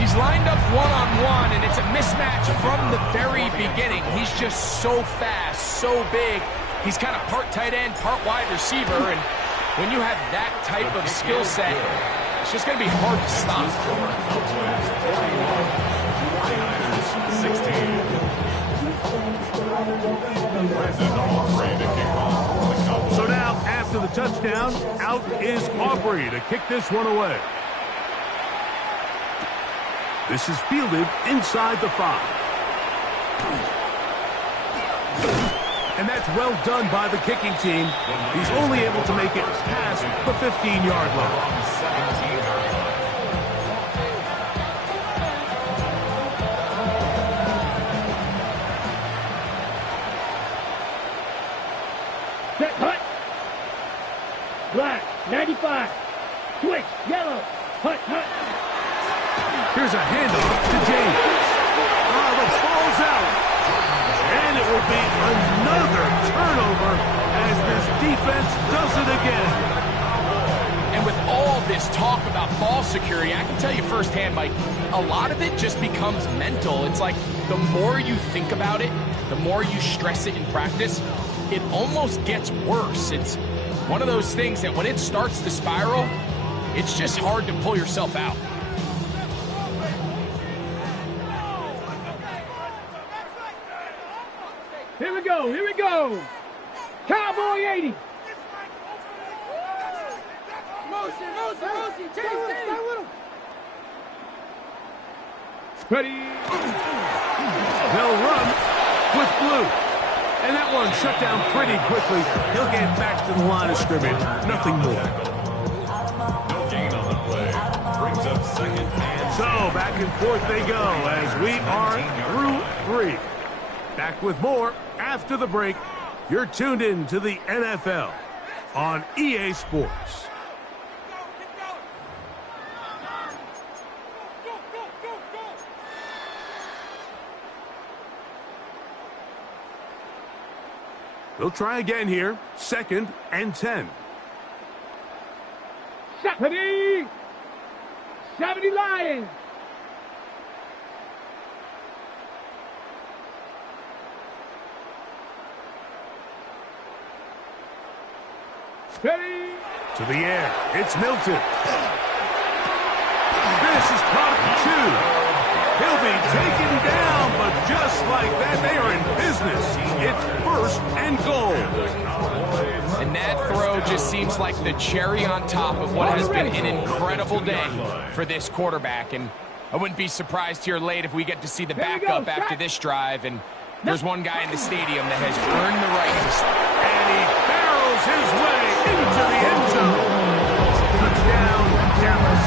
He's lined up one-on-one, and it's a mismatch from the very beginning. He's just so fast, so big. He's kind of part tight end, part wide receiver, and when you have that type of skill set, it's just going to be hard to stop. 16. Aubrey to kick off. So now, after the touchdown, out is Aubrey to kick this one away. This is fielded inside the 5. And that's well done by the kicking team. He's only able to make it past the 15-yard line. 17-yard line. Set, hut. Black, 95. Switch, yellow. Hut, hut. Here's a handoff to James. Oh, the ball's out. And it will be another turnover as this defense does it again. And with all this talk about ball security, I can tell you firsthand, Mike, a lot of it just becomes mental. It's like the more you think about it, the more you stress it in practice, it almost gets worse. It's one of those things that when it starts to spiral, it's just hard to pull yourself out. Here we go, here we go. Cowboy 80. Motion, chase. Ready. They'll run with blue. And that one shut down pretty quickly. He'll get back to the line of scrimmage. Nothing more. No gain on the play. Brings up 2nd and So back and forth they go as we are through 3. Back with more after the break. You're tuned in to the NFL on EA Sports. They'll try again here. 2nd and 10. 70. 70 Lions. Ready. To the air. It's Milton. This is caught 2. He'll be taken down, but just like that, they are in business. It's 1st and goal. And that throw just seems like the cherry on top of what has been an incredible day for this quarterback. And I wouldn't be surprised here late if we get to see the backup after this drive. And there's one guy in the stadium that has earned the right to start. And he barrels his way into the end zone. Touchdown, Dallas.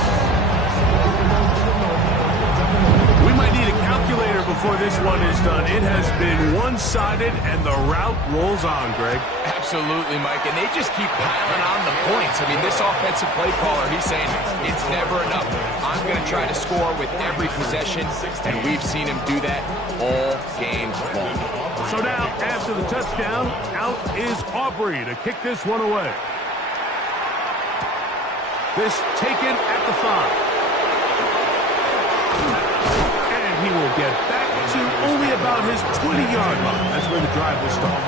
We might need a calculator before this one is done. It has been one-sided, and the route rolls on, Greg. Absolutely, Mike, and they just keep piling on the points. I mean, this offensive play caller, he's saying it's never enough. I'm going to try to score with every possession, and we've seen him do that all game long. So now, after the touchdown, out is Aubrey to kick this one away. This taken at the 5. He will get back to only about his 20-yard line. That's where the drive will start.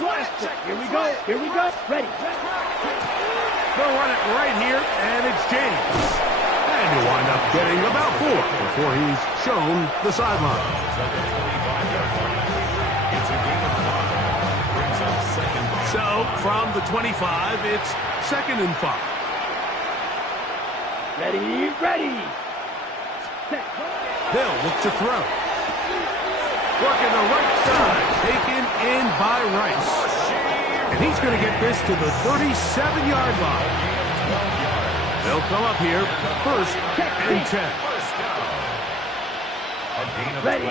Blaster. Here we go. Here we go. Ready. They'll run it right here, and it's James. And he'll wind up getting about 4 before he's shown the sideline. So, from the 25, it's 2nd and 5. Ready, ready. They'll look to throw. Working the right side, taken in by Rice. And he's going to get this to the 37-yard line. They'll come up here, 1st and 10. Ready.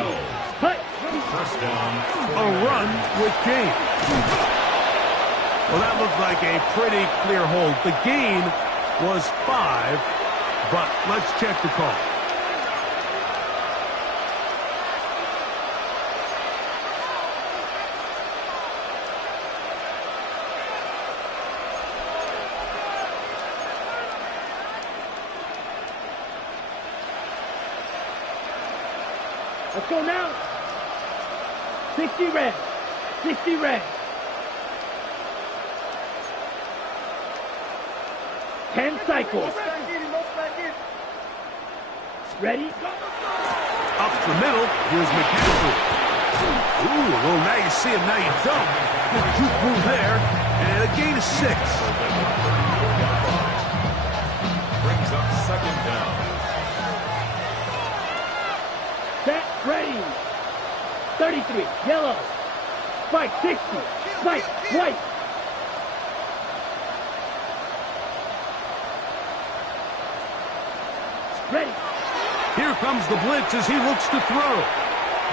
Put. A run with James. Well, that looked like a pretty clear hold. The gain was 5, but let's check the call. Let's go now. 60 red. 60 red. 10 cycles. Ready? Up the middle, here's McCaffrey. Ooh, well, now you see him, now you don't. Good juke move there, and a gain of 6. Brings up 2nd down. Set, ready. 33, yellow. Spike, 60. Spike, white. Ready. Here comes the blitz as he looks to throw.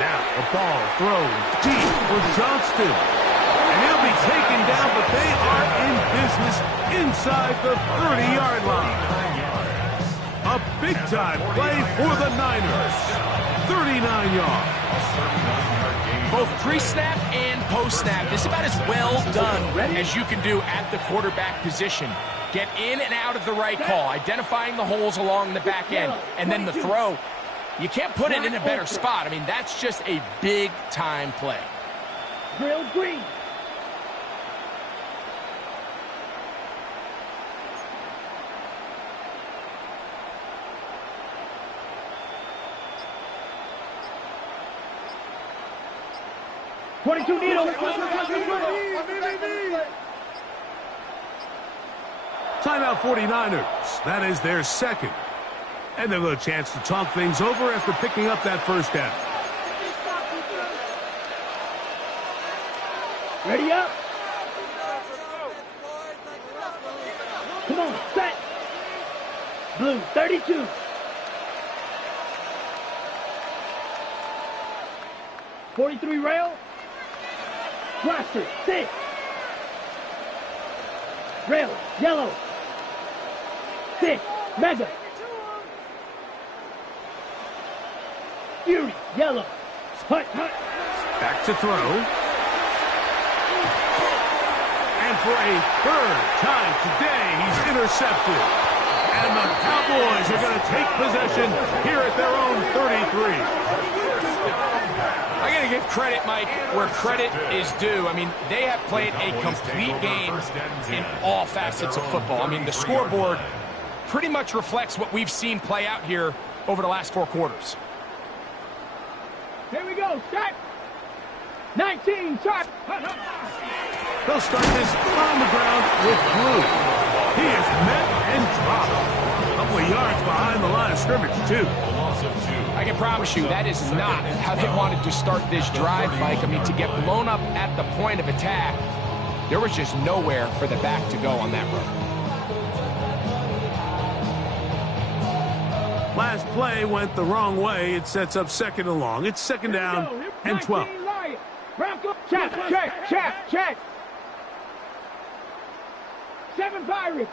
Now the ball throws deep for Johnston. And he'll be taken down, but they are in business inside the 30-yard line. A big-time play for the Niners. 39 yards. Both pre-snap and post-snap. This is about as well done as you can do at the quarterback position. Get in and out of the right call, identifying the holes along the back end, and then the throw. You can't put it in a better spot. I mean, that's just a big-time play. Drill green. .22 needle. Timeout 49ers. That is their 2nd. And they'll have a chance to talk things over after picking up that 1st down. Ready up. Come on, set. Blue, 32. .43 rail. Blaster, 6. Rail, yellow. 6, mega. Fury, yellow. Hut, hut. Back to throw. And for a 3rd time today, he's intercepted. And the Cowboys are going to take possession here at their own 33. I got to give credit, Mike, where credit is due. I mean, they have played a complete game in all facets of football. I mean, the scoreboard pretty much reflects what we've seen play out here over the last 4 quarters. Here we go, start. 19, shot. They'll start this on the ground with Blue. He is met and dropped. A couple of yards behind the line of scrimmage, too. A loss of 2. I I can promise you that is not how they wanted to start this drive, Mike. I mean, to get blown up at the point of attack, there was just nowhere for the back to go on that run. Last play went the wrong way. It sets up second and long. It's second down and 12. Check. 7 Pirates.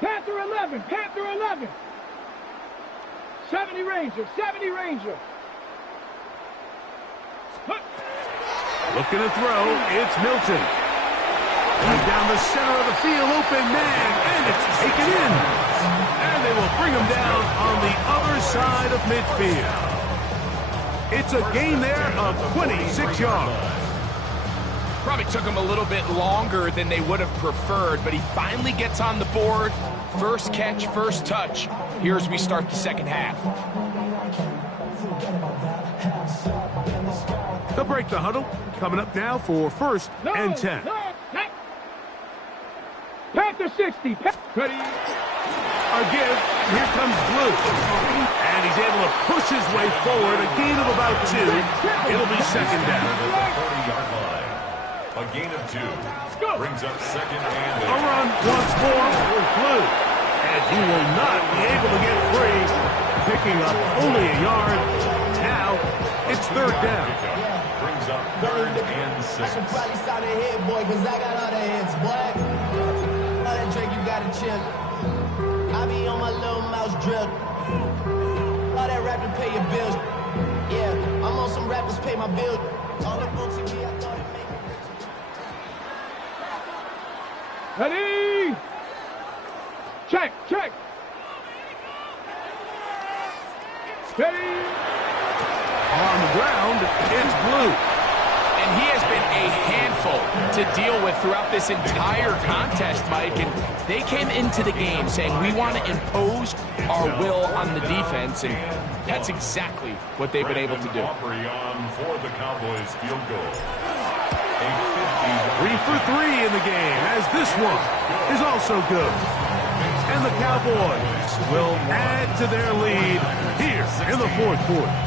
Panther 11. 70 Ranger. Looking to throw, it's Milton. Right down the center of the field, open man, and it's taken in. And they will bring him down on the other side of midfield. It's a gain there of 26 yards. Probably took him a little bit longer than they would have preferred, but he finally gets on the board. First catch, first touch. Here as we start the second half. They'll break the huddle. Coming up now for first and 10. Panther 60. Ready? A give. Here comes Blue. And he's able to push his way forward. A gain of about 2. It'll be second down. The 40-yard line. A gain of 2. Brings up second and 8. A run once more for Blue. And he will not be able to get free. Picking up only a yard. Now it's third down. Brings up third and 6. I should probably start a hit, boy, because I got all the hits, boy. All that drink, you got to chill. I be on my little mouse drip. All that rap to pay your bills. Yeah, I'm on some rappers pay my bills. All up on TV, I thought it made me rich. Ready? Check. Ready? On the ground, it's Blue. And he has been a handful to deal with throughout this entire contest, Mike. And they came into the game saying, we want to impose our will on the defense. And that's exactly what they've been able to do. For the Cowboys field goal. 3 for 3 in the game, as this one is also good. And the Cowboys will add to their lead here in the fourth quarter.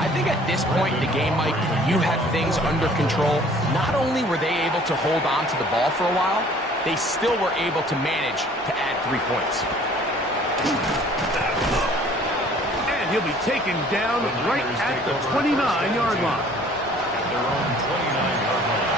I think at this point in the game, Mike, when you have things under control, not only were they able to hold on to the ball for a while, they still were able to manage to add 3 points. And he'll be taken down right at the 29-yard line. At their own 29-yard line.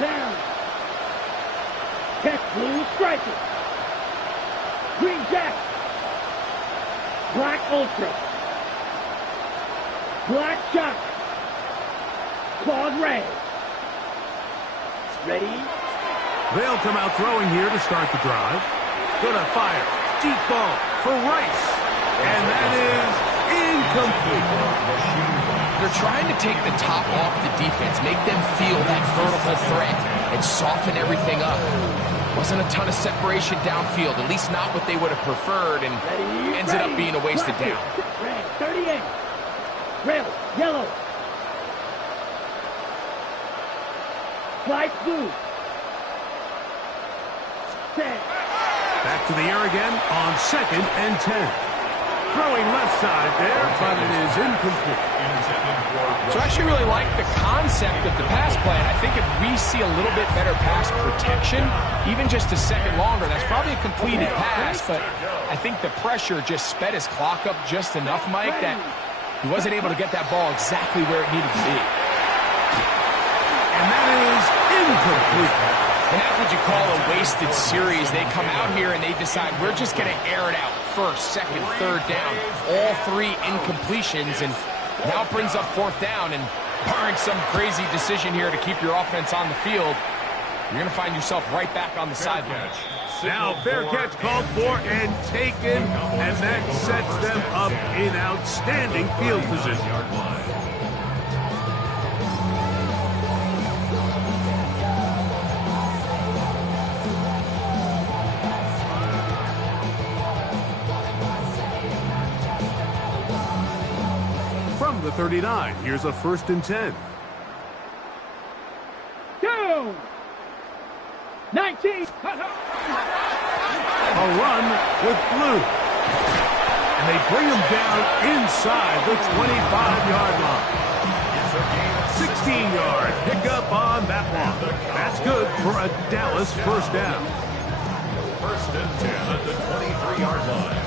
Down. Catch Blue Striker. Green Jack. Black Ultra. Black Shock. Claude Ray. Ready? They'll come out throwing here to start the drive. Gonna fire. Deep ball for Rice. And that is incomplete. They're trying to take the top off the defense, make them feel that vertical threat, and soften everything up. Wasn't a ton of separation downfield, at least not what they would have preferred, and ended up being a wasted down. Red, 38. Red, yellow. Light blue. Set. Back to the air again on second and 10. Throwing left side there, but it is incomplete. So I actually really like the concept of the pass plan. I think if we see a little bit better pass protection, even just a second longer, that's probably a completed pass, but I think the pressure just sped his clock up just enough, Mike, that he wasn't able to get that ball exactly where it needed to be. And that is incomplete. And that's what you call a wasted series. They come out here and they decide, we're just going to air it out. First, second, third down. All 3 incompletions, and now it brings up fourth down. And barring some crazy decision here to keep your offense on the field, you're going to find yourself right back on the sideline. Now fair catch called for and taken, and that sets them up in outstanding field position. from the 39. Here's a 1st and 10. 2, 19. A run with Blue. And they bring him down inside the 25-yard line. 16-yard pickup on that one. That's good for a Dallas 1st down. 1st and 10 at the 23-yard line.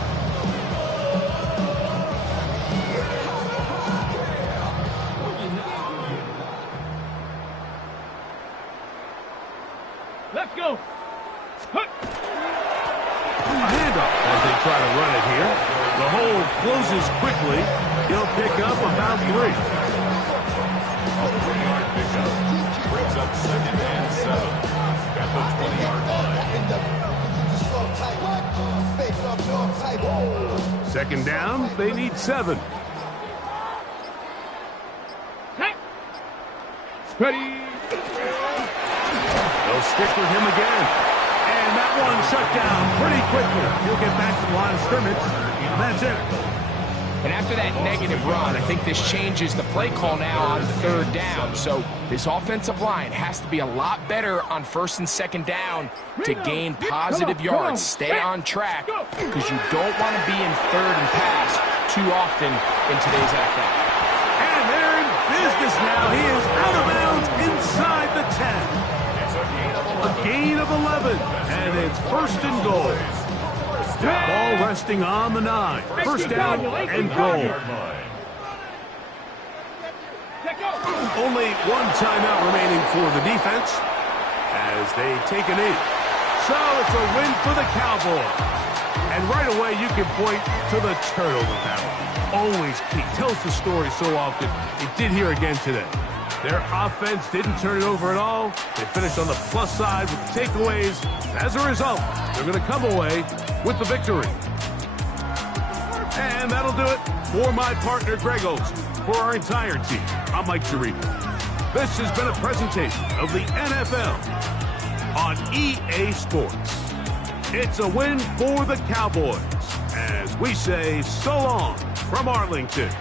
Let's go. A handoff as they try to run it here. The hole closes quickly. He'll pick up about 3. A 3-yard pickup brings up 2nd and 7 at the 20-yard line. 2nd down, they need 7. Ready. They'll stick with him again. And that one shut down pretty quickly. He'll get back to the line of scrimmage. And that's it. And after that negative run, I think this changes the play call now on 3rd down. So this offensive line has to be a lot better on 1st and 2nd down to gain positive yards. Stay on track because you don't want to be in 3rd and pass too often in today's NFL. And they're in business now. He is out of bounds inside the 10. A gain of 11. And it's 1st and goal. Ball resting on the 9. 1st down and goal. Only one timeout remaining for the defense as they take a knee. So it's a win for the Cowboys. And right away you can point to the turnover battle. Always key. Tells the story so often. It did here again today. Their offense didn't turn it over at all. They finished on the plus side with the takeaways. As a result, they're going to come away with the victory. And that'll do it for my partner, Greg Olson. For our entire team, I'm Mike Tirico. This has been a presentation of the NFL on EA Sports. It's a win for the Cowboys as we say so long from Arlington.